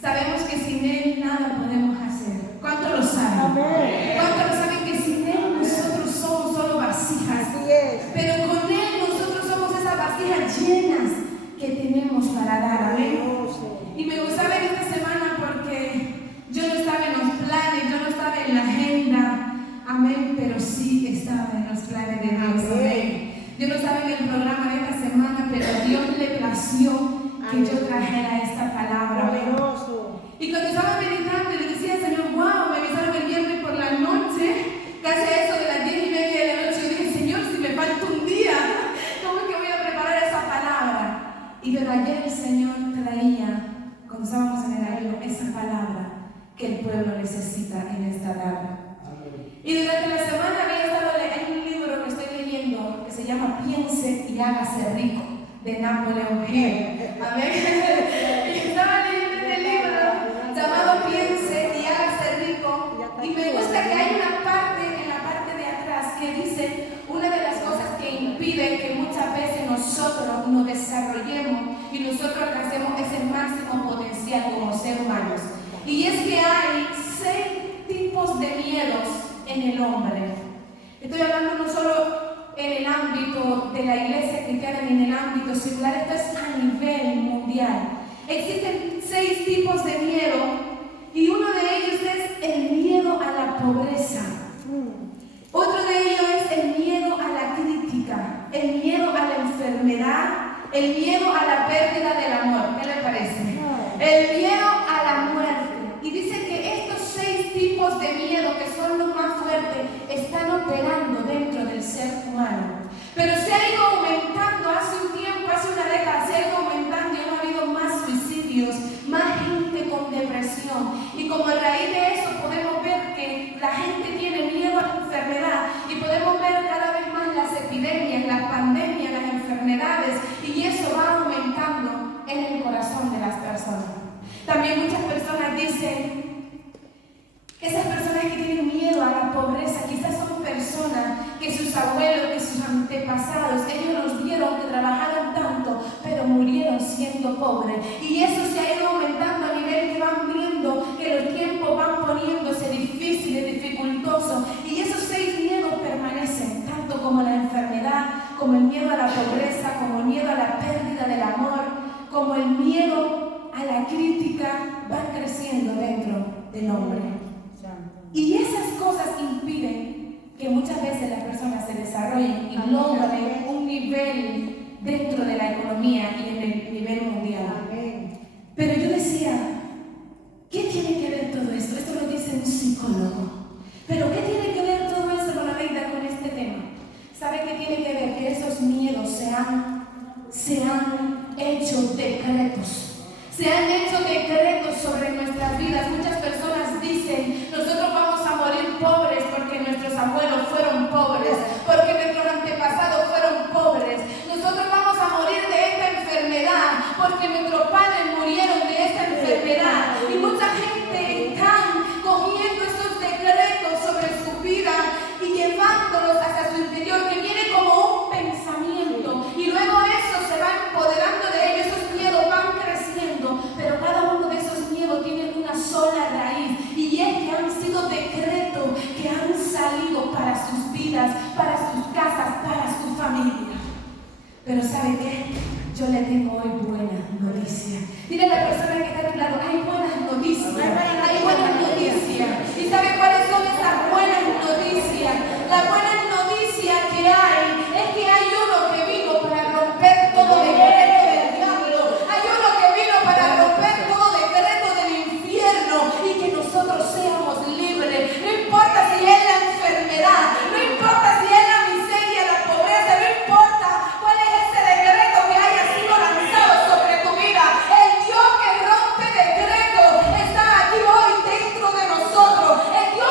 sabemos que sin Él nada podemos hacer. ¿Cuántos lo saben? ¿Cuántos lo saben que sin Él nosotros somos solo vasijas? Pero con Él nosotros somos esas vasijas llenas que tenemos para dar. Amén. Y me gustaba en esta semana porque yo no estaba en los planes, yo no estaba en la agenda. Amén, pero sí estaba en los planes de Dios. Amén. Yo no estaba en el programa de esta semana, pero Dios le plació que yo trajera esta palabra. Amén. Y cuando estaba meditando, le decía al Señor, wow, me avisaron el viernes por la noche, casi a eso de las 10:30 de la noche. Yo dije, Señor, si me falta un día, ¿cómo es que voy a preparar esa palabra? Y pero ayer el Señor traía, cuando estábamos en el ayuno, esa palabra que el pueblo necesita en esta tarde. Y durante la semana había estado leyendo un libro que estoy leyendo que se llama Piense y hágase rico, de Napoleón Hill. Amén. Y estaba leyendo este libro llamado Piense y hágase rico. Y me gusta que hay una parte en la parte de atrás que dice una de las cosas que impide que muchas veces nosotros nos desarrollemos y nosotros alcancemos ese máximo potencial como seres humanos. Y es que hay 6 tipos de miedos en el hombre. Estoy hablando no solo en el ámbito de la iglesia cristiana ni en el ámbito secular, esto es a nivel mundial. Existen 6 tipos de miedo y uno de ellos es el miedo a la pobreza. Otro de ellos es el miedo a la crítica, el miedo a la enfermedad, el miedo a la pérdida del amor. ¿Qué le parece? El miedo a la muerte. Y dice que estos 6 tipos de miedo, que son los más fuertes, están operando dentro del ser humano. Pero se ha ido aumentando hace un tiempo, hace una década, se ha ido aumentando y ha habido más suicidios, más gente con depresión. Y como a raíz de eso podemos ver que la gente tiene miedo a la enfermedad y podemos ver cada vez más las epidemias, las pandemias, las enfermedades, y eso va aumentando en el corazón de las personas. También muchas personas dicen que esas personas que tienen miedo a la pobreza quizás son personas que sus abuelos, que sus antepasados, ellos los vieron que trabajaron tanto, pero murieron siendo pobres. Y eso se ha ido aumentando a nivel que van viendo que los tiempos van poniéndose difíciles, dificultosos. Y esos 6 miedos permanecen, tanto como la enfermedad, como el miedo a la pobreza, como el miedo a la pérdida del amor, como el miedo a la crítica, van creciendo dentro del hombre. Y esas cosas impiden que muchas veces las personas se desarrollen y logren un nivel dentro de la economía y en el nivel mundial. Pero yo decía, ¿qué tiene que ver todo esto? Esto lo dice un psicólogo. ¿Pero qué tiene que ver todo esto con la vida, con este tema? ¿Sabe qué tiene que ver? Que esos miedos se han hecho decretos. Se han hecho decretos sobre nuestras vidas. Muchas personas dicen, nosotros vamos a morir pobres porque nuestros abuelos fueron pobres, porque nuestros antepasados fueron pobres. Nosotros vamos a morir de esta enfermedad porque nuestros padres murieron de esta enfermedad. Y mucha gente está cogiendo esos decretos sobre su vida y llevándolos hacia su interior, que viene como un pensamiento. Y luego eso se va empoderando de ellos, esos miedos van creciendo. Pero cada uno de esos miedos tiene una sola raíz, y es que han sido decretos que han salido para sus vidas, para sus casas, para su familia. Pero ¿sabe qué? Yo le tengo hoy buenas noticias. Dile a la persona que está a tu lado, hay buenas noticias, hay buenas noticias. ¿Y sabe cuáles son esas buenas noticias? La buena noticia que hay es que hay uno que vino para romper todo decreto del diablo. Hay uno que vino para romper todo decreto del infierno y que nosotros seamos libres. No importa si es la enfermedad, no importa si es la miseria, la pobreza, no importa cuál es ese decreto que haya sido lanzado sobre tu vida. El Dios que rompe decretos está aquí hoy dentro de nosotros. El Dios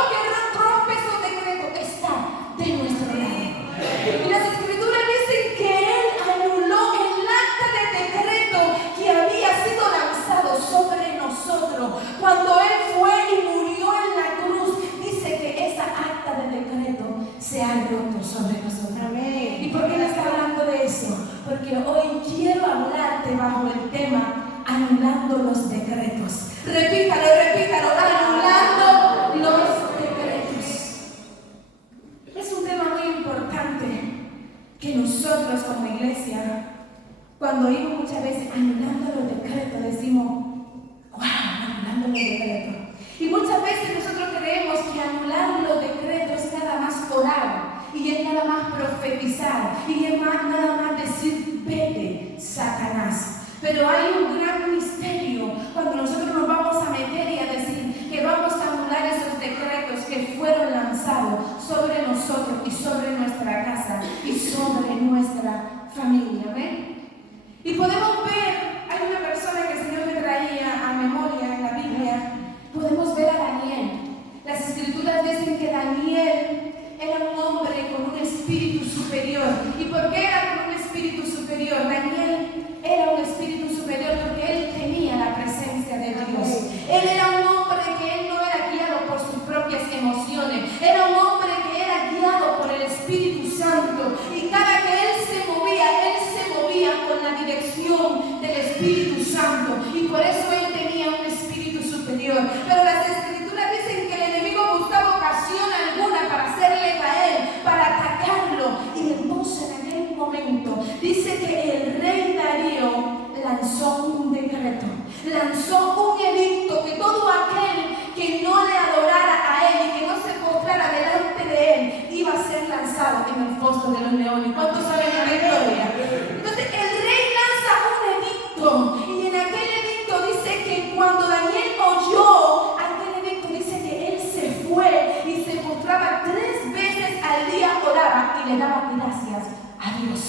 leones. ¿Cuántos saben la historia? Entonces el rey lanza un edicto, y en aquel edicto dice que cuando Daniel oyó aquel edicto, dice que él se fue y se postraba 3 veces al día, oraba y le daba gracias a Dios.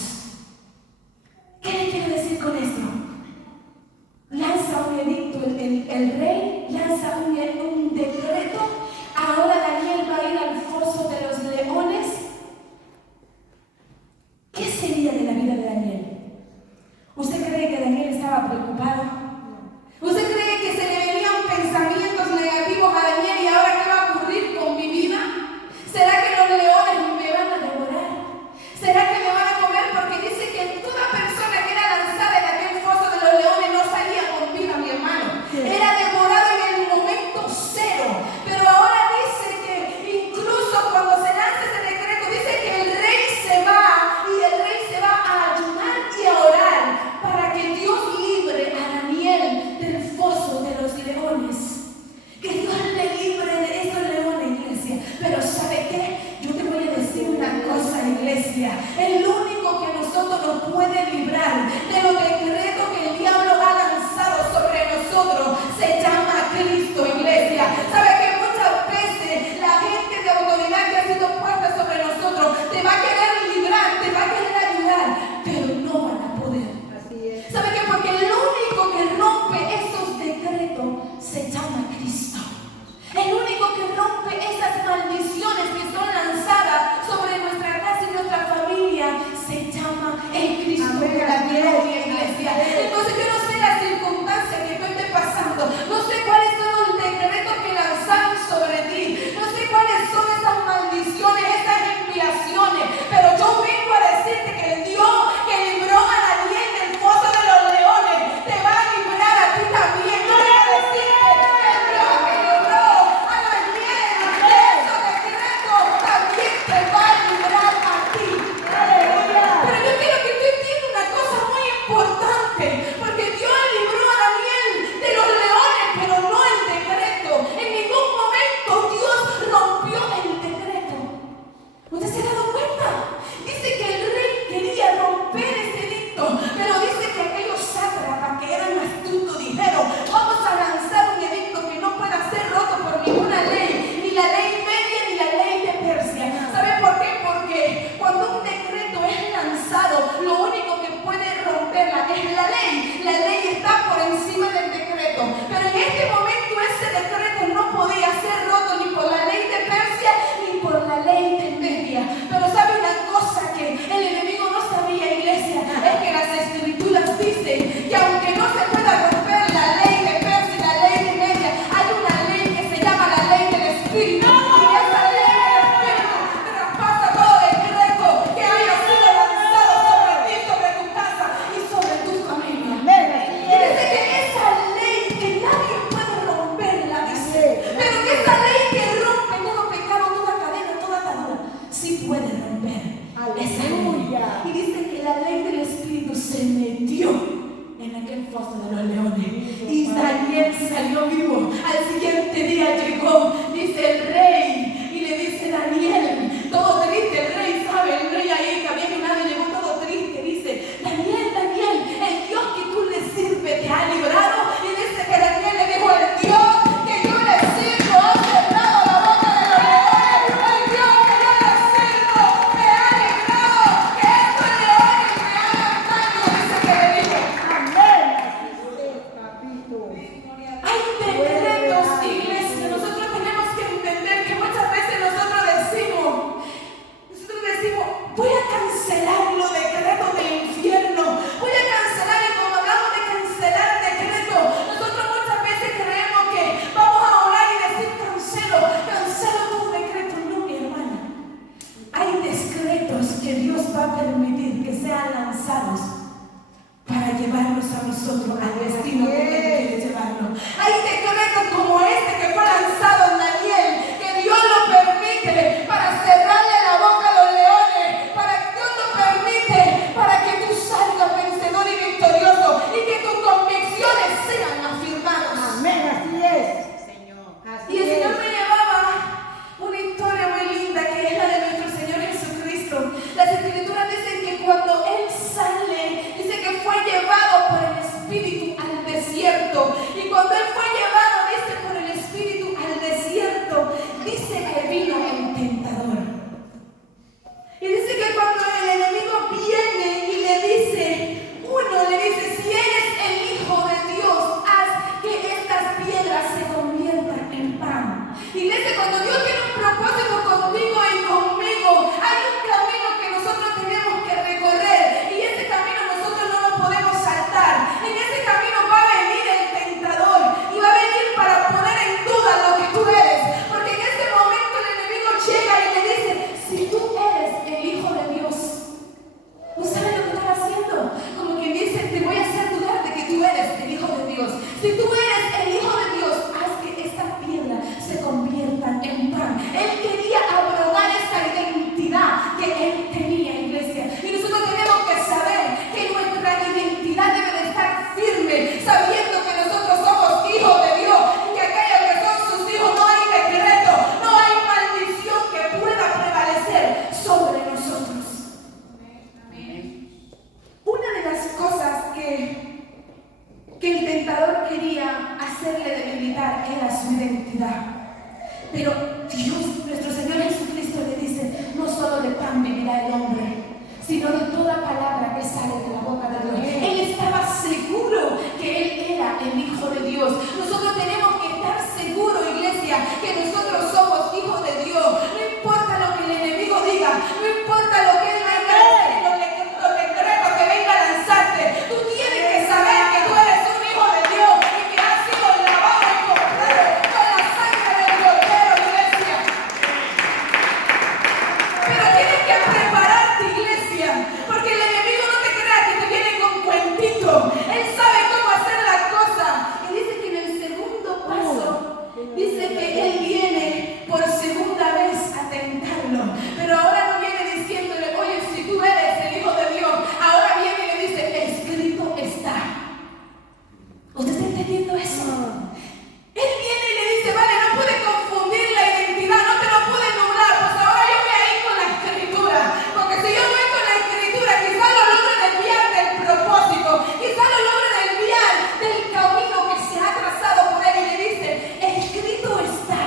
¿Qué le quiero decir con esto? Lanza un edicto, el rey lanza un decreto. Ahora Daniel va a ir al foso de los leones. ¿Qué sería de la vida de Daniel? ¿Usted cree que Daniel estaba preocupado? ¿Usted cree que se le venían pensamientos negativos a Daniel y ahora qué va a ocurrir con mi vida? ¿Será que los leones me van a devorar? ¿Será que me van a comer? Porque dice que toda persona que era lanzada en aquel foso de los leones no salía con vida, mi hermano. Era devorado en el momento cero. Pero ahora dice que incluso cuando se lanza ese decreto, dice que el rey se va y el rey se va a ayunar y a orar para que Dios libre a Daniel del foso de los leones. Que Dios le libre de esos leones, iglesia. Pero ¿sabe qué? Yo te voy a decir una cosa, iglesia. El único que a nosotros nos puede librar de los decretos que el diablo ha lanzado sobre nosotros se llama Cristo, iglesia. ¿Sabe que muchas veces la gente de autoridad que ha sido puesta sobre nosotros te va a querer librar, te va a querer ayudar, pero no van a poder? Así es. ¿Sabe qué? Porque el único que rompe esos decretos se llama Cristo. El único que rompe esas maldiciones que son lanzadas sobre nuestra casa y nuestra familia se llama el Cristo de la gloria, iglesia. Entonces yo no sé la circunstancia que tú estés pasando, no sé cuáles son los decretos que lanzaron sobre ti, no sé cuáles son esas maldiciones, esas enviaciones, pero yo vengo a decirte que el Dios que libró a Daniel del foso de los leones te va a librar a ti también. Yo voy a decirte que el Dios que libró a Daniel de esos decretos también te va a librar a ti. Pero yo quiero que tú entiendas una cosa muy importante, porque Dios libró a Daniel de los leones, pero no el decreto. En ningún momento Dios rompió el decreto. ¿Usted se ha dado cuenta? Dice que el rey quería romper ese edicto, pero dice que aquellos sátrapas que eran astutos dijeron: vamos a lanzar un edicto que no pueda ser roto por ninguna ley, ni la ley media ni la ley de Persia. ¿Sabe por qué? Porque cuando un decreto es lanzado, lo único que puede romperla es la ley. La ley está por encima del decreto, pero en este momento ese decreto no podía ser roto ni por la ley de Persia ni por la ley de Media. Pero ¿sabe una cosa que el enemigo no sabía, iglesia? Es que las escrituras dicen que aunque no se pueda romper la ley de Persia y la ley de Media, hay una ley que se llama la ley del Espíritu. Y esa ley del Espíritu traspasa todo decreto que haya sido lanzado sobre ti, sobre tu casa y sobre tu familia. Y dice que esa ley que nadie puede romperla, dice, pero que esa ley que rompe todo pecado, toda cadena, toda atadura, sí puede romper esa ley. Y dice que la ley del Espíritu se metió en aquel foso de los leones y Daniel salió vivo. Al siguiente día llegó, dice el rey, y le dice Daniel, todo triste, el rey sabe, el rey ahí que había llegado y llegó todo triste, dice: Daniel, Daniel, el Dios que tú le sirves te ha librado. Y dice que Daniel le dijo: el Dios que yo le sirvo ha cerrado la boca de los leones, el Dios que yo le sirvo me ha librado, que estos leones me hagan daño. Dice que le dijo: amén. Hay un se convierta en pan. Iglesia, cuando Dios tiene un propósito contigo y conmigo, hay un camino que nosotros tenemos que recorrer y ese camino nosotros no lo podemos saltar. En ese camino va a venir el tentador y va a venir para poner en duda lo que tú eres, porque en ese momento el enemigo llega y le dice: si tú eres el Hijo de Dios, ¿no sabes lo que estás haciendo? Como que dice: te voy a hacer dudar de que tú eres el Hijo de Dios. Si tú eres el Hijo de Dios, haz que esta piedra se convierta en pan. Él quería abrogar esta identidad que él tenía, iglesia. Y nosotros tenemos que saber que nuestra identidad debe de estar firme, sabiendo que nosotros somos hijos de Dios y que aquellos que son sus hijos no hay decreto, no hay maldición que pueda prevalecer sobre nosotros. Una de las cosas que el tentador quería hacerle debilitar era su identidad. Pero Dios, nuestro Señor Jesucristo, le dice: no solo de pan vivirá el hombre, sino de toda palabra que sale de la boca de Dios. Él estaba seguro que él era el Hijo de Dios. Nosotros tenemos que estar seguros, iglesia, que nosotros somos hijos de Dios. No importa lo que el enemigo diga, no importa lo que él venga a decir, los decretos que venga a lanzarte, tú tienes que saber que tú eres un hijo de Dios y que has sido lavado y comprado con la sangre del Cordero, iglesia. Pero tienes que prepararte, iglesia, porque el enemigo no te crea que te viene con cuentito. Él sabe cómo hacer las cosas. Y dice que en el segundo paso, dice que él viene por segunda vez a tentarlo. Pero ahora no viene diciéndole: oye, si tú eres el Hijo de Dios. Ahora viene y le dice: escrito está. ¿Usted está entendiendo eso? Él viene y le dice: vale, no pude confundir la identidad, no te lo pude nublar, pues ahora yo voy a ir con la escritura. Porque si yo voy con la escritura, quizá lo logre desviar del propósito, quizá lo logre desviar del camino que se ha trazado por él. Y le dice: escrito está.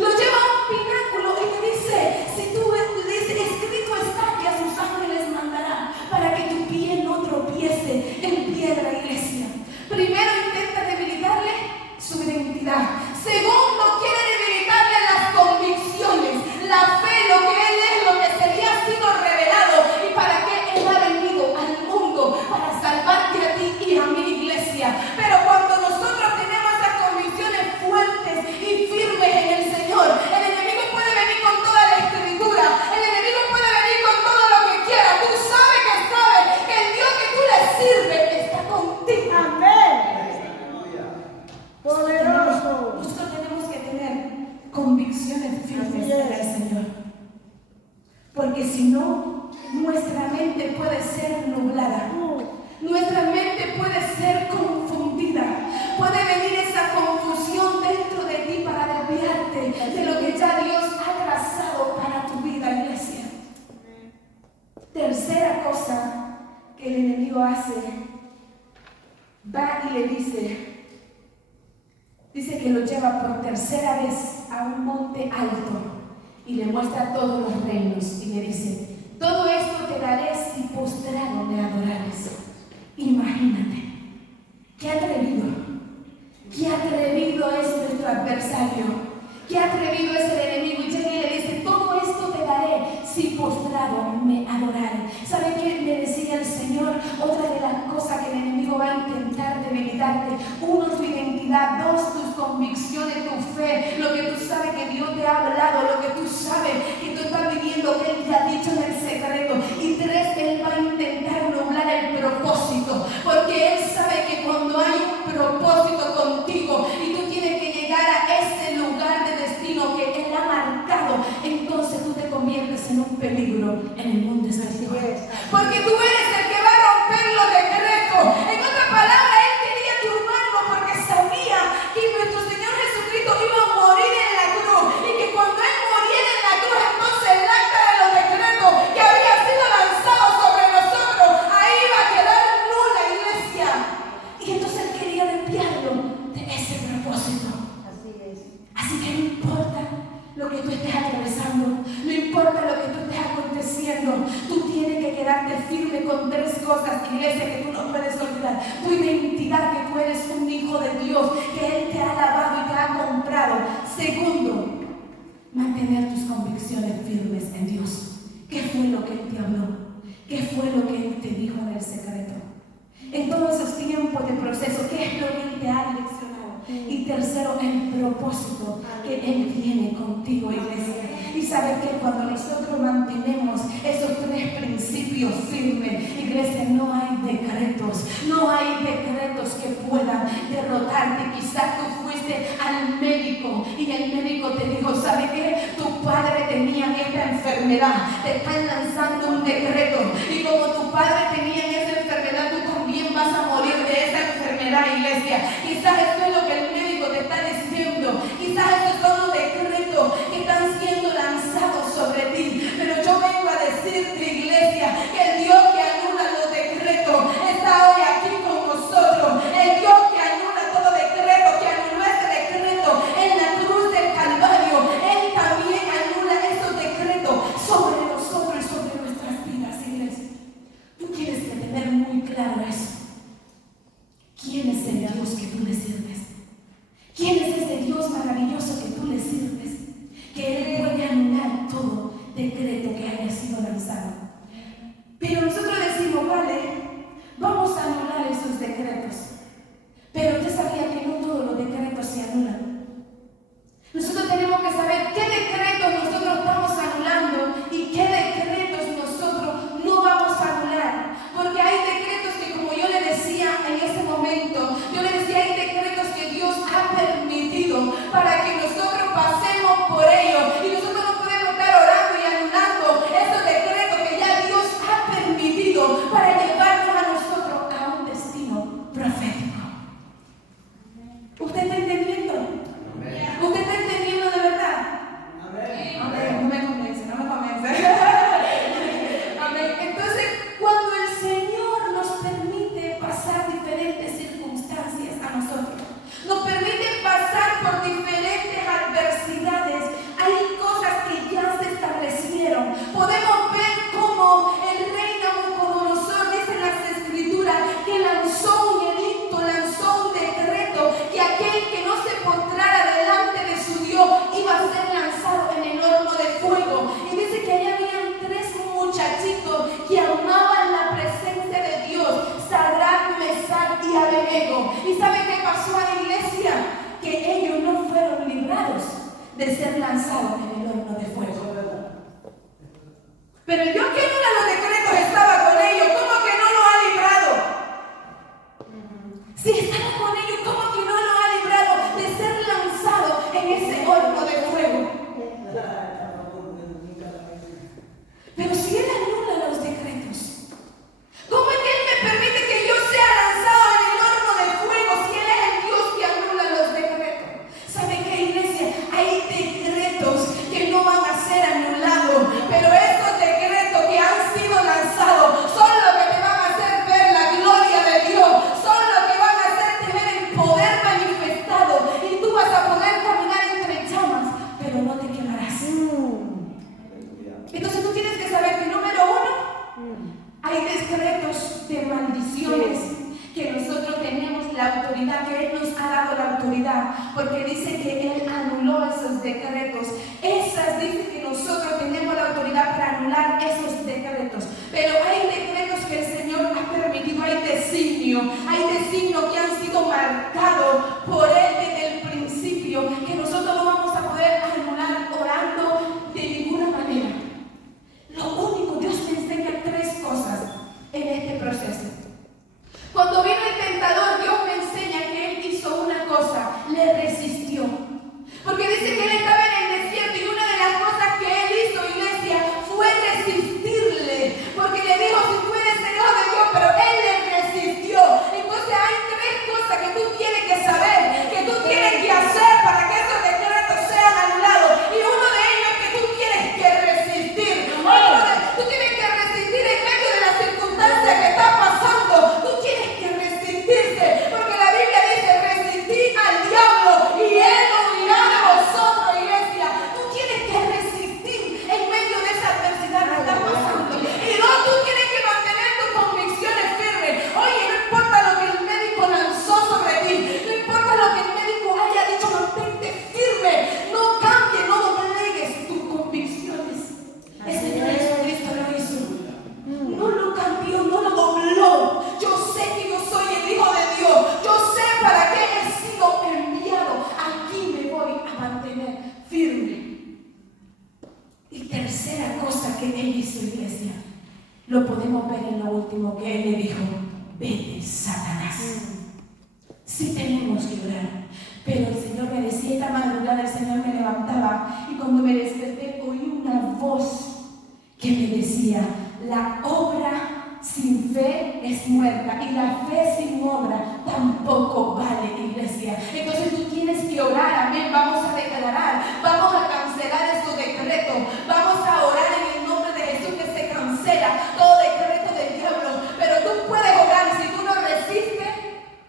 Lo lleva a un pináculo y le dice: si tú le dices escrito está, que a sus ángeles mandará para que tu pie no tropiece en piedra, iglesia. Primero intenta debilitarle su identidad. Segundo, quiere debilitarle las convicciones, la fe, lo que él es, lo que se le ha sido revelado y para qué él ha venido al mundo, para salvarte a ti y a mi iglesia. Pero cuando nosotros tenemos esas convicciones fuertes y firmes en el Señor, el enemigo puede venir con toda la escritura, el enemigo puede venir con todo lo que quiera. Tú sabes que el Dios que tú le sirves está contigo. Amén. Poderoso. Nosotros tenemos que tener convicciones firmes en el Señor. Porque si no, nuestra mente puede ser nublada. Nuestra mente puede ser confundida. Puede venir esa confusión dentro de ti para desviarte de lo que ya Dios ha trazado para tu vida, iglesia. Tercera cosa que el enemigo hace, va y le dice que lo lleva por tercera vez a un monte alto y le muestra todos los reinos y le dice: todo esto te daré si postrado me adorares. Imagínate, qué atrevido es nuestro adversario, qué atrevido es el enemigo. Y llega y le dice: todo esto te daré si postrado me adorares. ¿Sabe qué me decía el Señor? Otra de las cosas que el enemigo va a intentar debilitarte: uno, tu identidad; dos, tus convicciones, tu fe, lo que tú sabes que Dios te ha hablado, lo que tú sabes que tú estás viviendo, que Él te ha dicho en el secreto; y tres, Él va a intentar nublar el propósito, porque Él sabe que cuando hay un propósito contigo y tú tienes que llegar a ese lugar de destino que Él ha marcado, entonces tú te conviertes en un peligro en el mundo espiritual. Porque tú eres el que va a romper los decretos. En otras palabras, Él quería turbarlo porque sabía que nuestro Señor Jesucristo iba a morir en la cruz y que cuando Él muriera en la cruz, entonces el acta de los decretos que había sido lanzado sobre nosotros, ahí iba a quedar nula, iglesia. Y entonces Él quería desviarlo de ese propósito. Así es. Así que no importa lo que tú estés atravesando, no importa lo que tú estés aconteciendo, tú tienes que quedarte firme con tres cosas, iglesia, que tú no puedes olvidar: tu identidad, que tú eres un hijo de Dios, que Él te ha lavado y convicciones firmes en Dios. ¿Qué fue lo que Él te habló? ¿Qué fue lo que Él te dijo en el secreto? En todos esos tiempos de proceso, ¿qué es lo que Él te ha direccionado? Y tercero, el propósito que Él tiene contigo, iglesia. Y sabe que cuando nosotros mantenemos esos tres principios firmes, iglesia, no hay decretos que puedan derrotarte. Quizás tú fuiste al médico y el médico te dijo, ¿sabe qué? Tu padre tenía esta enfermedad, te están lanzando un decreto, y como tu padre tenía esa enfermedad, tú también vas a morir de esa enfermedad, iglesia. Quizás esto es lo que el médico te está diciendo, quizás estos son los decretos que están siendo lanzados sobre ti, pero yo vengo a decirte, iglesia, que el Dios que anula los decretos está hoy aquí con nosotros. El Dios que anula todo decreto, que anuló ese decreto en la cruz del Calvario, Él también anula esos decretos sobre nosotros y sobre nuestras vidas, iglesia. Tú tienes que tener muy claro eso. ¿Quién es el Dios que tú le sirves? ¿Quién es ese Dios maravilloso que tú le sirves? Que Él puede anular todo decreto que haya sido lanzado. Pero nosotros decimos, vale, vamos a anular esos decretos. Pero usted sabía que no todos los decretos se anulan. Nosotros tenemos que saber qué decretos nosotros estamos anulando y qué decretos nosotros no vamos a anular. Porque hay decretos que, como yo le decía en ese momento, hay decretos que Dios ha permitido para que nosotros pasemos por ellos. Y nosotros no podemos estar orando y anulando esos decretos que ya Dios ha permitido para llevarnos a nosotros a un destino profético. ¿Usted está entendiendo? ¿Usted está entendiendo de verdad? Amén. No me convence. Amén. Entonces, cuando el Señor nos permite pasar diferentes circunstancias a nosotros, nos permite pasar por diferentes adversidades, hay cosas que ya se establecieron. Podemos ver cómo el rey Nabucodonosor, dice en las Escrituras, que lanzó un edicto, lanzó un decreto, que aquel que no se postrara delante de su Dios iba a ser lanzado en el horno de fuego. Y dice que allá habían 3 muchachitos que amaban la presencia de Dios, Sadrach, Mesach y Abednego. ¿Y sabe qué pasó a la iglesia? Que ellos no fueron librados de ser lanzados en el horno de fuego. Pero el Dios que anula los decretos estaba con ellos. ¿Cómo que no lo ha librado? Si estaba con ellos, ¿cómo que no lo ha librado de ser lanzado en ese horno de fuego? Pero si Él anula los decretos, ¿cómo es que Él me permite que yo sea lanzado en el horno de fuego si Él es el Dios que anula los decretos? ¿Saben qué, iglesia? Hay decretos que no van a ser anulados, pero estos decretos que han sido lanzados son los que te van a hacer ver la gloria de Dios, son los que van a hacerte ver el poder manifestado, y tú vas a poder caminar entre llamas, pero no te quemarás. Entonces tú tienes que saber que, número 1, hay decretos de maldiciones que nosotros tenemos la autoridad, que Él nos ha dado la autoridad, porque dice que Él anuló esos decretos. Dice que nosotros tenemos la autoridad para anular esos decretos. Pero hay decretos que el Señor ha permitido, hay designios que han sido marcados por Él desde el principio, que nosotros no vamos a poder anular orando de ninguna manera. Lo único, Dios me enseña 3 cosas en este proceso. Cuando vino el tentador, Dios me enseña que Él hizo una cosa, le resistió. Porque dice que Él estaba en el desierto y una de las cosas que Él hizo, iglesia, fue resistirle. Porque le dijo, si tú eres el Hijo de Dios, pero Él le resistió. Entonces hay 3 cosas que tú tienes que saber, que tú tienes que hacer para que esos decretos sean anulados. Y uno de ellos es que tú tienes que resistir. Tú tienes que resistir en medio de las circunstancias que están pasando. Tú tienes que resistirte, porque la Biblia dice, resistir al diablo y él lo podemos ver en lo último que él le dijo: vete, Satanás. Sí tenemos que orar, pero el Señor me decía, esta madrugada el Señor me levantaba y cuando me desperté oí una voz que me decía: la obra sin fe es muerta y la fe sin obra tampoco vale, iglesia. Entonces tú tienes que orar, amén. Vamos a declarar, vamos a cancelar estos decretos, vamos a orar en el nombre de Jesús que se cancela todo decreto del diablo. Pero tú puedes orar, si tú no resistes,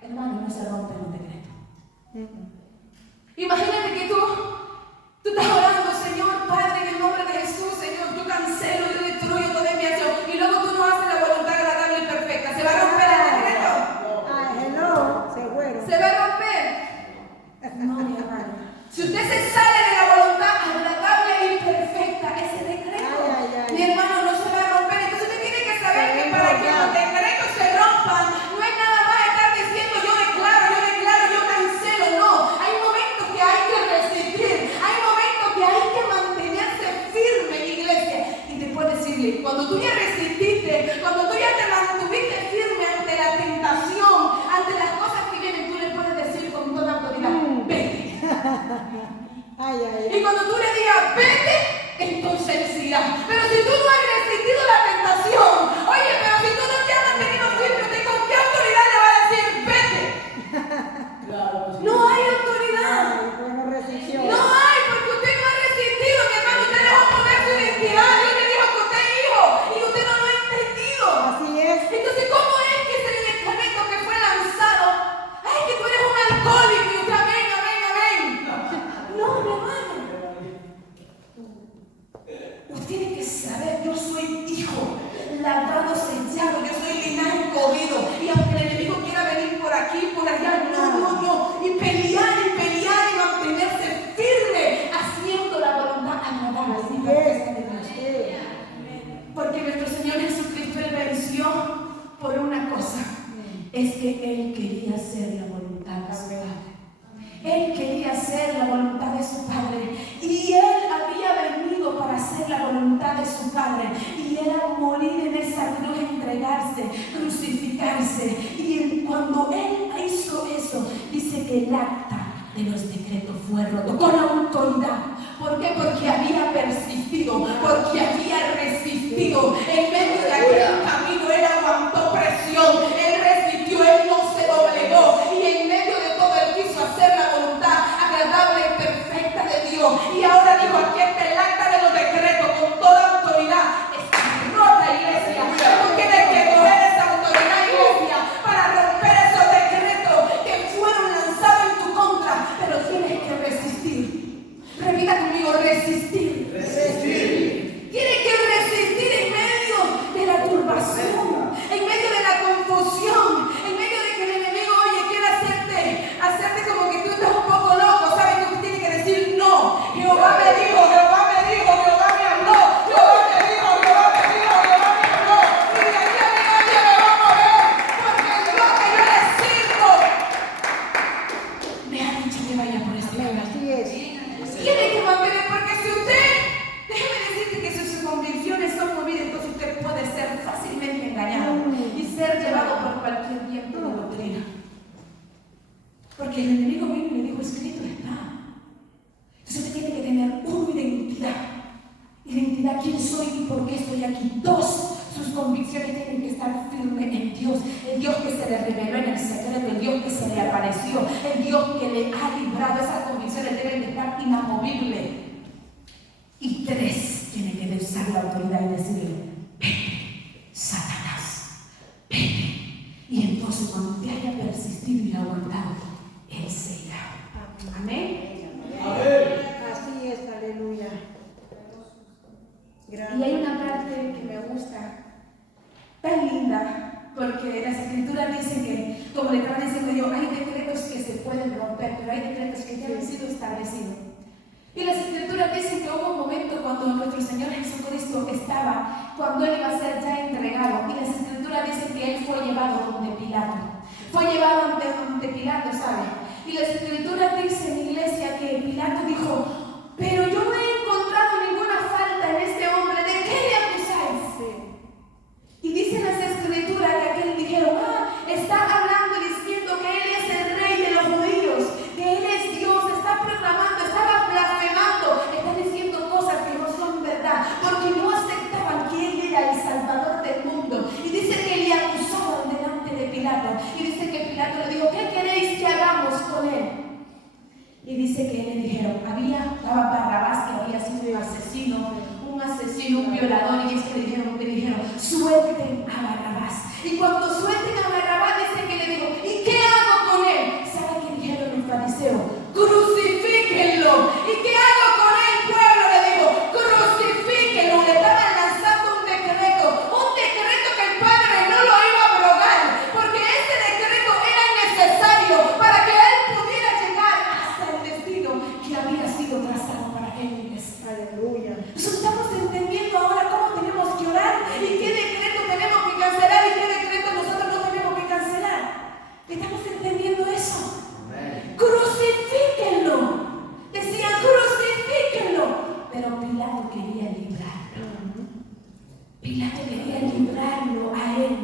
hermano, no se rompe un decreto. Imagínate que tú estás orando: Señor, Padre, en el nombre de Jesús, Señor, yo cancelo, yo destruyo toda enviación, y luego tú no haces la voluntad agradable y perfecta. ¿Se va a romper el decreto? ¿Se va a romper? No, mi hermano. Si usted se sale de la voluntad agradable y perfecta, ese decreto, mi hermano, no se va a romper. Entonces usted tiene que saber que para que los decretos se rompan, no es nada más estar diciendo yo declaro, yo cancelo. No, hay momentos que hay que resistir, hay momentos que hay que mantenerse firme, iglesia. Y después decirle, cuando tú ya resististe, cuando tú ya te mantuviste firme ante la tentación, ante las cosas que vienen, tú le puedes decir con toda autoridad: vete. Y cuando tú le digas vete, entonces él se irá. Pero si tú no has resistido la tentación, oye, pero si tú no te has mantenido firme, ¿usted con qué autoridad le va a decir vete? No hay autoridad. No hay, porque usted no ha resistido, mi hermano. Usted dejó poner su identidad. Dios le dijo que usted es hijo y usted no lo ha entendido. Así es. Entonces, ¿cómo es que ese medicamento que fue lanzado? Ay, que tú eres un alcohólico. Y usted, amén. No, mi hermano. Usted tiene que saber: yo soy hijo, labrado, sellado, yo soy linaje escogido. Y aunque el enemigo quiera venir por aquí, por allá, no. Y pelear y mantenerse firme, haciendo la voluntad agradable. Porque nuestro Señor Jesucristo, Él venció por una cosa: es que Él quería hacer la voluntad de su Padre. Él quería hacer la voluntad de su Padre. Y Él había venido para hacer la voluntad de su Padre. Y era morir en esa cruz, entregarse, crucificarse. Y cuando Él hizo eso, dice que el acta de los decretos fue roto con autoridad. ¿Por qué? Porque había persistido, porque había resistido. En medio de aquel camino Él aguantó presión, Él resistió, Él no se doblegó. Y en medio de todo Él quiso hacer la voluntad agradable y perfecta de Dios. Y ahora dijo: aquí está el acta de los decretos con toda autoridad. Está rota, iglesia. Tú tienes que coger esa autoridad, iglesia, para romper esos decretos que fueron lanzados en tu contra. Pero tienes que resistir. Repita conmigo: resistir. Tienes que resistir en medio de la turbación, en medio de la confusión, en medio de que el enemigo, oye, quiere hacerte como que tú estás un poco loco. ¿Sabes? Tú tienes que decir: no, Jehová me dijo, Jehová me habló, Jehová me dijo. Y de aquí a mi oye me va a mover, porque el Dios que yo le sirvo me ha dicho que vaya por este camino. Así es. Tiene que mantener, porque si usted, déjeme decirte que si sus convicciones son movidas, entonces usted puede ser fácilmente engañado y ser llevado por cualquier viento de doctrina. Porque el enemigo vino y le dijo: escrito está. Entonces usted tiene que tener una identidad. Identidad: quién soy y por qué estoy aquí. Dos, sus convicciones tienen que estar firmes en Dios. El Dios que se le reveló en el secreto, el Dios que se le apareció, el Dios que le ha librado. Esas convicciones deben de estar inamovibles. Y tres, tiene que usar la autoridad y decirle: vete, Satanás, vete. Y entonces cuando te haya persistido y aguantado, Él se irá. Amén. Así es, aleluya. Y hay una parte que me gusta, tan linda, porque las escrituras dicen que, como le estaba diciendo yo, hay decretos que se pueden romper, pero hay decretos que ya han sido establecidos. Y las escrituras dicen que hubo un momento cuando nuestro Señor Jesucristo estaba, cuando Él iba a ser ya entregado, y las escrituras dicen que Él fue llevado donde Pilato. Fue llevado ante Pilato, ¿sabe? Y las escrituras dicen, iglesia, que Pilato dijo: pero yo no he encontrado ninguna falta en este hombre, ¿de qué le acusáis? Y dice que le dijeron, estaba Barrabás, que había sido un asesino, un violador, y es que le dijeron, suelten a Barrabás. Y cuando suelten a Barrabás, dice que le dijo, ¿y qué hago con él? ¿Sabe qué dijeron los fariseos? Crucifíquenlo. ¿Y qué hago con él, pueblo? Le digo, crucifíquenlo. Le estaban lanzando un decreto que el Padre no lo iba a abrogar, porque este decreto era necesario para que él pudiera llegar hasta el destino que había sido trazado para él. Aleluya. Nosotros estamos entendiendo ahora cómo tenemos que orar y qué decreto tenemos que cancelar y qué decreto nosotros no tenemos que cancelar. ¿Estamos entendiendo eso? Crucifíquenlo. Decían, crucifíquenlo. Pero Pilato quería librarlo. Pilato quería librarlo a él.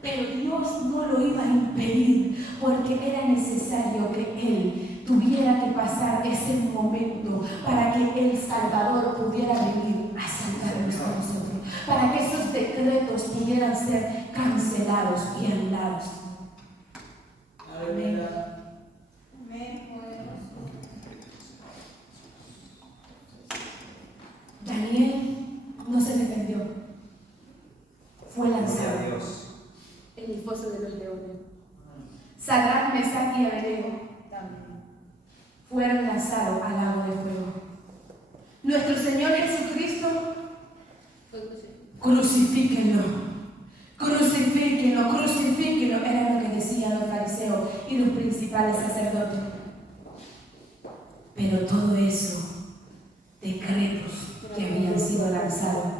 Pero Dios no lo iba a impedir, porque era necesario que él tuviera que pasar ese momento para que el Salvador pudiera venir a salvarnos a nosotros, para que esos decretos pudieran ser cancelados y anulados. Amén. Daniel no se defendió, fue lanzado en el foso de los leones. Sadrach, Mesach y Abednego también fueron lanzados al lago de fuego. Nuestro Señor Jesucristo, crucifíquenlo, crucifíquenlo, crucifíquenlo, era lo que decían los fariseos y los principales sacerdotes. Pero todo eso, decretos que habían sido lanzados,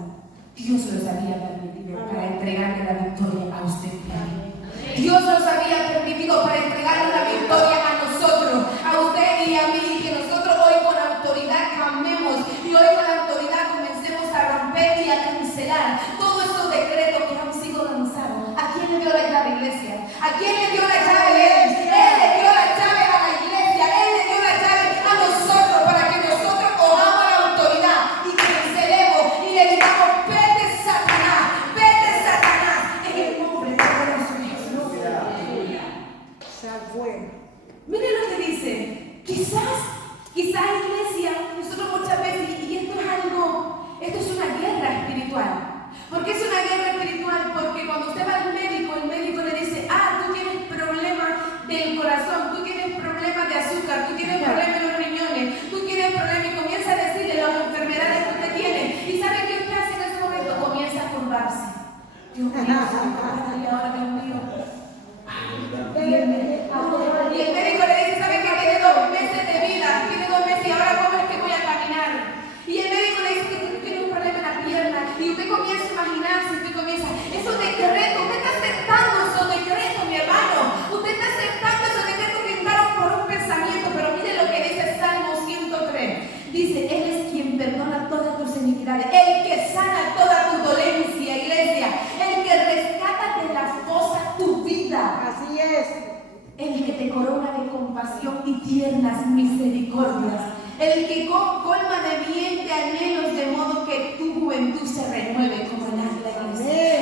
Dios los había permitido para entregarle la victoria a usted y a mí. Dios nos había permitido para entregarle la victoria a nosotros, a usted y a mí, y que nosotros hoy con autoridad clamemos y hoy con autoridad comencemos a romper y a cancelar todos esos decretos que han sido lanzados. ¿A quién le dio la llave, iglesia? ¿A quién le dio la llave? Él le dio la llave a la iglesia, Él le dio la llave a nosotros para que nosotros cojamos la autoridad y cancelemos y le digamos, vete Satanás, en el nombre de Jesús. Miren lo que dice. Quizás iglesia, nosotros muchas veces, y esto es una guerra espiritual. ¿Por qué es una guerra espiritual? Porque cuando usted va al médico, el médico le dice, tú tienes problemas del corazón, tú tienes problemas de azúcar, tú tienes problemas en los riñones, tú tienes problemas, y comienza a decirle las enfermedades que usted tiene. ¿Y sabe qué usted hace en ese momento? Comienza a curvarse. Dios mío, ahora Dios mío. Y el médico le dice, ¿sabe qué? Tiene 2 meses de vida, tiene 2 meses y ahora ¿cómo es que voy a caminar? Y el médico le dice que tú tienes un problema en la pierna y usted comienza a imaginarse, esos decretos, usted está aceptando esos decretos, mi hermano, usted está aceptando esos decretos que entraron por un pensamiento, pero mire lo que dice Salmo 103, dice, Él es quien perdona todas tus iniquidades, el que sana toda tu dolencia, iglesia, el que rescata de la fosa tu vida. Así es. El que te corona de compasión y tiernas misericordias. El que colma de bien de anhelos, de modo que tu juventud se renueve como el águila.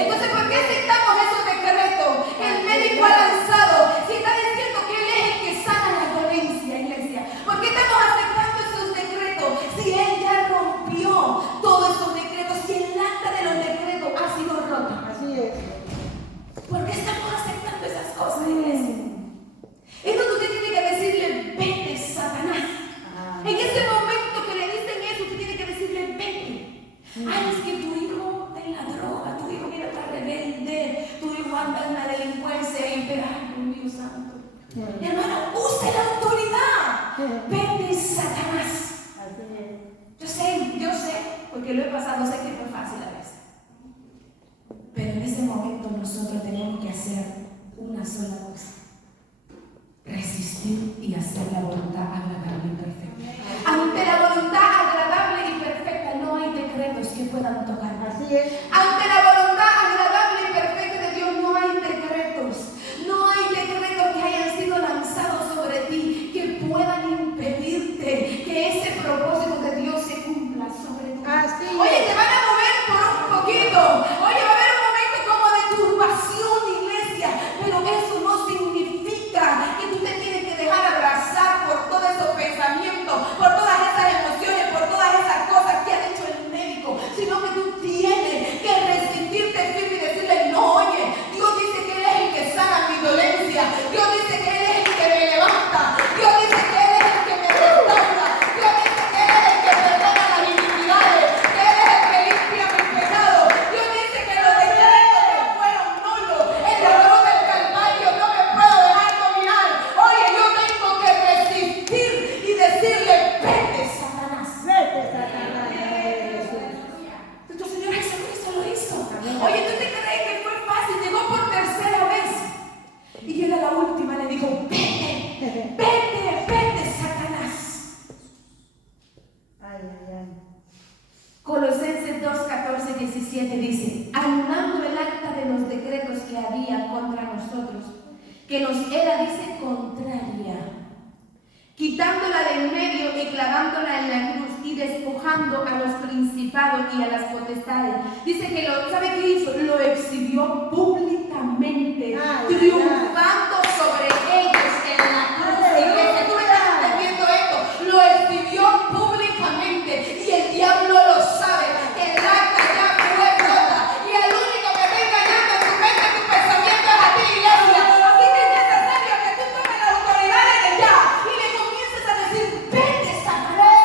Entonces, ¿por qué aceptamos esos decretos que el médico ha lanzado? Si está diciendo que Él es el que sana la dolencia, iglesia. ¿Por qué estamos aceptando esos decretos? Si Él ya rompió todos esos decretos, si el acta de los decretos ha sido rota. Así es. ¿Por qué estamos aceptando esas cosas, iglesia? Es donde usted tiene que decirle, vete, Satanás. En ese momento que le dicen eso, usted tiene que decirle, vete. Es que tu hijo está en la droga, tu hijo mira, está rebelde, tu hijo anda en la delincuencia y espera, ay, Dios mío santo. Mi hermano, use la autoridad. Vete, Satanás. Yo sé, porque lo he pasado, sé que no es fácil a veces. Pero en ese momento nosotros tenemos que hacer una sola cosa. Resistir y hacer la voluntad agradable y perfecta. Ante la voluntad agradable y perfecta no hay decretos que puedan tocar. Así es. Ante la voluntad agradable y perfecta de Dios no hay decretos. No hay decretos que hayan sido lanzados sobre ti que puedan impedirte que ese propósito de Dios se cumpla sobre ti. Así es. Oye, te van a mover por un poquito. Oye, va a haber un momento como de turbación, iglesia, pero eso no significa que tú te tienes que dejar abrazar por todo eso Colosenses 2, 14, 17 dice: anulando el acta de los decretos que había contra nosotros, que nos era, dice, contraria, quitándola de en medio y clavándola en la cruz y despojando a los principados y a las potestades. Dice que ¿sabe qué hizo? Lo exhibió públicamente, triunfando sobre ellos en la cruz. Iglesia, ¿tú estás entendiendo esto? Lo exhibió públicamente y el diablo lo sabe. El acta ya fue rota y el único que está engañando en tu mente, en tu pensamiento es a ti, iglesia. Así que es necesario que tú tomes la autoridad desde ya y le comiences a decir: vete, Satanás,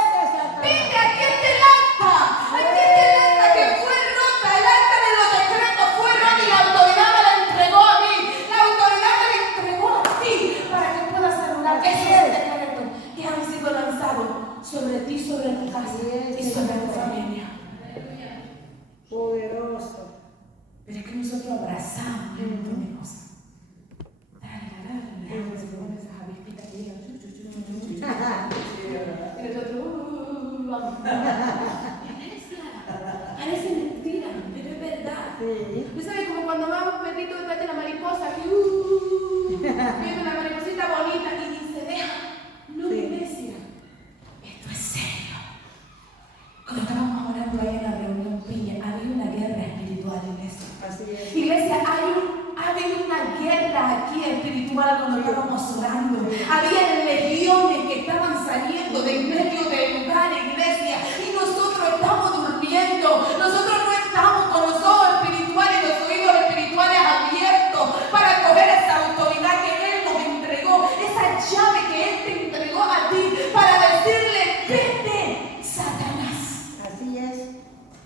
vete, aquí está el acta, aquí está el acta que fue rota, el acta de los decretos fue rota y la autoridad me la entregó a mí, la autoridad me la entregó a ti para que puedas anular esos decretos que han sido lanzados sobre ti, sobre tu casa y sobre tu familia. Poderoso. Pero es que nosotros abrazamos un montón de cosas. Se ponen esas avispitas que llegan. Y nosotros, vamos. Parece mentira, pero es verdad. ¿Usted sabe como cuando va un perrito detrás de la mariposa que viene una mariposita bonita y se deja? No, iglesia. Esto es serio. Cuando estábamos orando ahí en la reunión Piña, había una guerra espiritual, iglesia. Así es. Iglesia, ha habido una guerra aquí espiritual cuando estábamos orando. Había legiones que estaban saliendo de en medio del lugar, iglesia, y nosotros estamos durmiendo. Nosotros no estamos con los ojos espirituales y los oídos espirituales abiertos para coger esa autoridad que Él nos entregó, esa llave que Él te entregó a ti para decirle: vete, Satanás. Así es.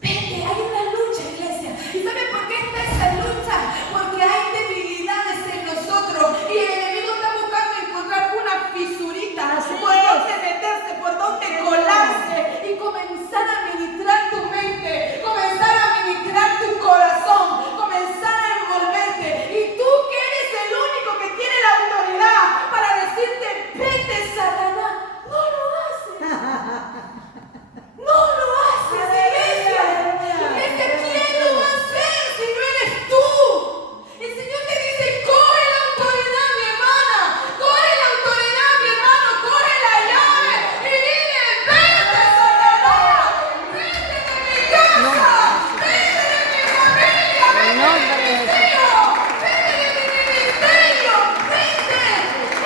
Vete, hay una lucha, iglesia. ¿Y saben por qué está esa lucha? Porque hay debilidades en nosotros y el enemigo está buscando encontrar una fisurita por donde meterse, por donde colarse y comenzar a ministrar tu mente, comenzar a ministrar tu corazón, comenzar a envolverte. Y tú, que eres el único que tiene la autoridad para decirte: vete, Satanás, no lo haces. No lo haces, iglesia. Iglesia, ¿quién lo va a hacer si no eres tú? El Señor te dice: coge la autoridad, mi hermana, coge la autoridad, mi hermano, coge la llave y dile: vete, Satanás, vete de mi casa, vete de mi familia, vete de mi ministerio, vete de mi ministerio, vete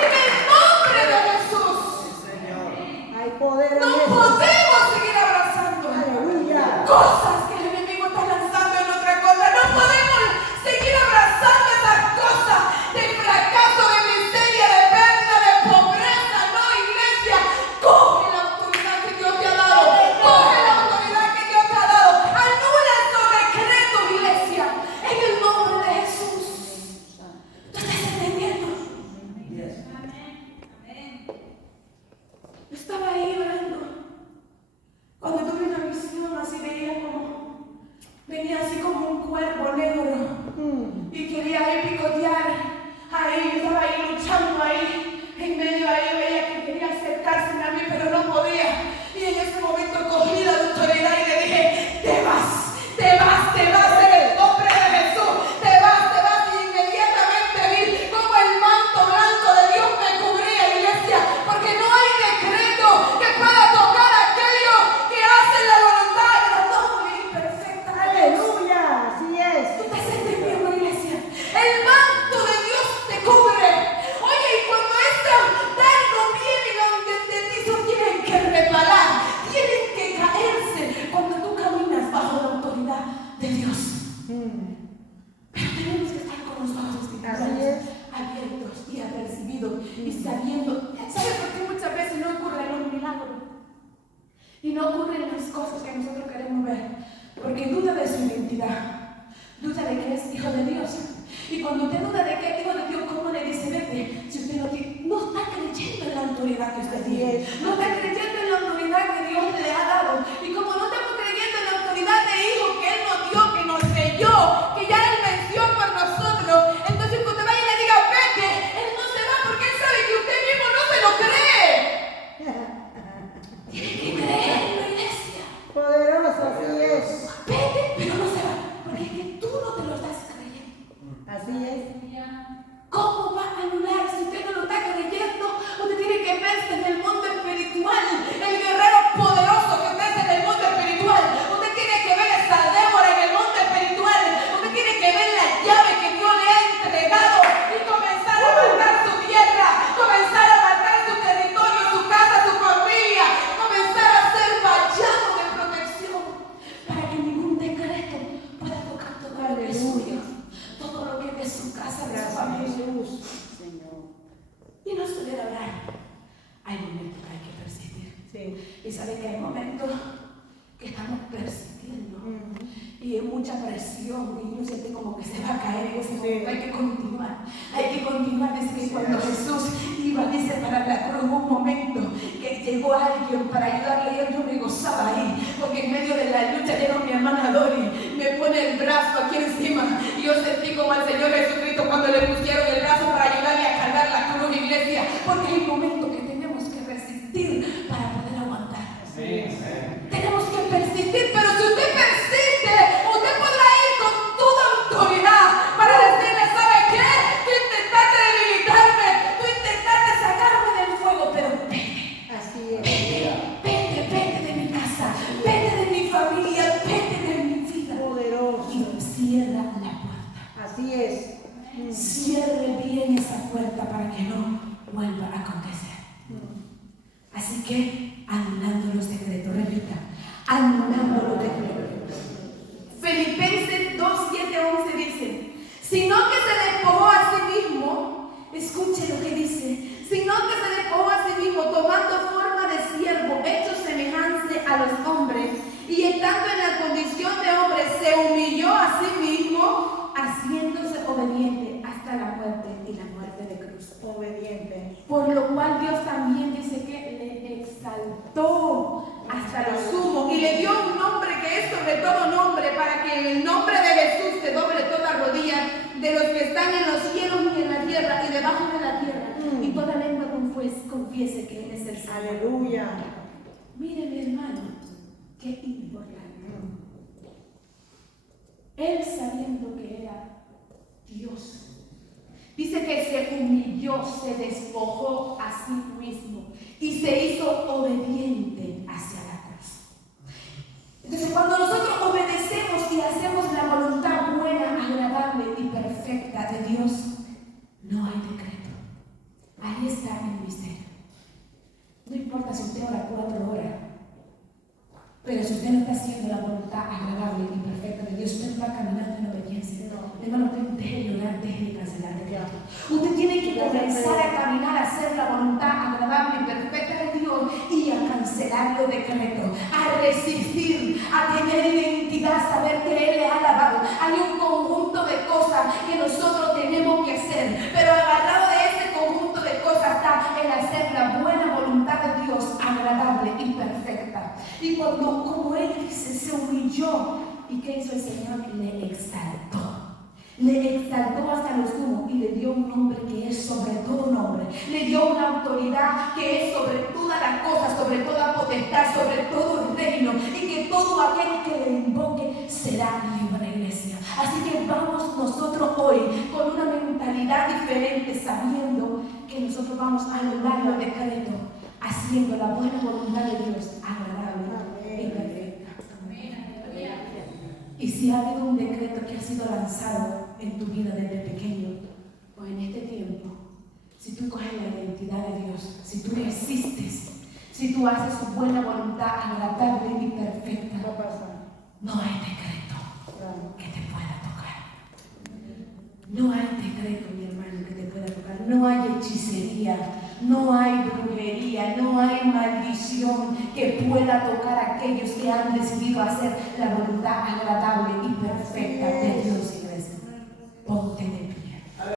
en el nombre de Jesús. Hay poder en No eso. podemos seguir abrazando Aleluya. cosas que el enemigo está lanzando en nuestra contra. No podemos seguir abrazando esas cosas de fracaso, de miseria, de pérdida, de pobreza. No, iglesia, coge la autoridad que Dios te ha dado. Coge la autoridad que Dios te ha dado. Anula estos decretos, iglesia, en el nombre de Jesús. ¿Tú estás entendiendo? Yo estaba ahí orando cuando tuve una visión, así veía como venía así como un cuervo negro y quería ahí picotear. Ahí yo estaba ahí luchando ahí en medio, ahí veía que quería acercarse a mí, pero no podía. Y en ese momento cogí la autoridad y le dije: te vas, te vas, te vas en el nombre de Jesús, te vas. Y inmediatamente vi como el manto blanco de Dios me cubría, iglesia, porque no hay decreto que pueda tocar a aquellos que hacen la voluntad agradable y perfecta de Dios. Aleluya. Así es. ¿Tú estás entendiendo, iglesia? El manto de Dios te cubre. Oye, y cuando estos dardos vienen a donde ti, eso tienen que reparar, tienen que caerse cuando tú caminas bajo la autoridad de Dios. Pero tenemos que estar con los ojos espirituales abiertos y apercibidos y sabiendo. ¿Sabes por qué muchas veces no ocurren los milagros? Y no ocurren las cosas que nosotros queremos ver. Porque duda de su identidad, duda de que es hijo de Dios. Y cuando usted duda de que es hijo de Dios, ¿cómo le dice vete? Si usted no está creyendo en la autoridad que usted tiene, no está creyendo en la autoridad que Dios le ha dado. Y como no estamos creyendo en la autoridad de hijo que Él nos dio, que nos selló, que ya Él venció por nosotros, entonces que usted vaya y le diga vete, Él no se va porque Él sabe que usted mismo no se lo cree. Tiene que creerlo, iglesia. Poderoso. Así es. Y sabe que hay momentos que estamos persistiendo y hay mucha presión y uno siente como que se va a caer en ese momento. Hay que continuar. Dice que cuando Jesús iba, dice, para la cruz, hubo un momento que llegó alguien para ayudarle y yo me gozaba ahí, porque en medio de la lucha llegó mi hermana Dori, me pone el brazo aquí encima y yo sentí como al Señor Jesucristo cuando le pusieron el brazo para ayudarle a cargar la cruz, iglesia, porque hay momentos que tenemos que resistir para poder aguantar. Tenemos que persistir, pero si usted persiste, usted podrá ir con toda autoridad para decirle, ¿sabe qué? Tú intentaste debilitarme, tú intentaste sacarme del fuego, pero vete. Así es. Vete de mi casa, vete de mi familia, vete de mi vida. Poderoso. Y cierra la puerta. Así es. Cierre bien esa puerta para que no vuelva a acontecer. Así que, anulando los decretos, repita, anulando los decretos. Filipenses 2, 7, 11 dice, sino que se despojó a sí mismo, escuche lo que dice, sino que se despojó a sí mismo, tomando forma de siervo, hecho semejante a los hombres, y estando en la condición de hombre, se humilló a sí mismo, haciéndose obediente hasta la muerte y la muerte de cruz. Obediente. Por lo cual Dios también dice que le exaltó hasta lo sumo y le dio un nombre que es sobre todo nombre, para que en el nombre de Jesús se doble toda rodilla de los que están en los cielos y en la tierra y debajo de la tierra, y toda lengua confiese que Él es el Salvador. Aleluya. Mire, mi hermano, qué importante. Él, sabiendo que era Dios, dice que se humilló, se despojó a sí mismo y se hizo obediente hacia la cruz. Entonces, cuando nosotros obedecemos y hacemos la voluntad buena, agradable y perfecta de Dios, no hay decreto. Ahí está el misterio. No importa si usted ora 4 horas, pero si usted no está haciendo la voluntad agradable y perfecta de Dios, usted va caminando en obediencia. Hermano, deje de orar, deje de cancelar decreto. Usted tiene que comenzar a caminar, a hacer la voluntad agradable y perfecta de Dios y a cancelar los decretos, a resistir, a tener identidad, saber que Él le ha lavado. Hay un conjunto de cosas que nosotros tenemos que hacer, pero agarrado de ese conjunto de cosas está el hacer la buena voluntad de Dios, agradable y perfecta. Y cuando, como Él dice, se humilló, ¿y qué hizo el Señor? Le exaltó. Le exaltó hasta lo sumo y le dio un nombre que es sobre todo nombre. Le dio una autoridad que es sobre todas las cosas, sobre toda potestad, sobre todo el reino, y que todo aquel que le invoque será libre, iglesia. Así que vamos nosotros hoy con una mentalidad diferente, sabiendo que nosotros vamos a anular los decretos, haciendo la buena voluntad de Dios agradable y perfecta. Y si ha habido un decreto que ha sido lanzado en tu vida desde pequeño o en este tiempo, si tú coges la identidad de Dios, si tú resistes, si tú haces su buena voluntad agradable y perfecta, no hay decreto que te pueda tocar. No hay decreto, mi hermano, que te pueda tocar. No hay hechicería, no hay brujería, no hay maldición que pueda tocar a aquellos que han decidido hacer la voluntad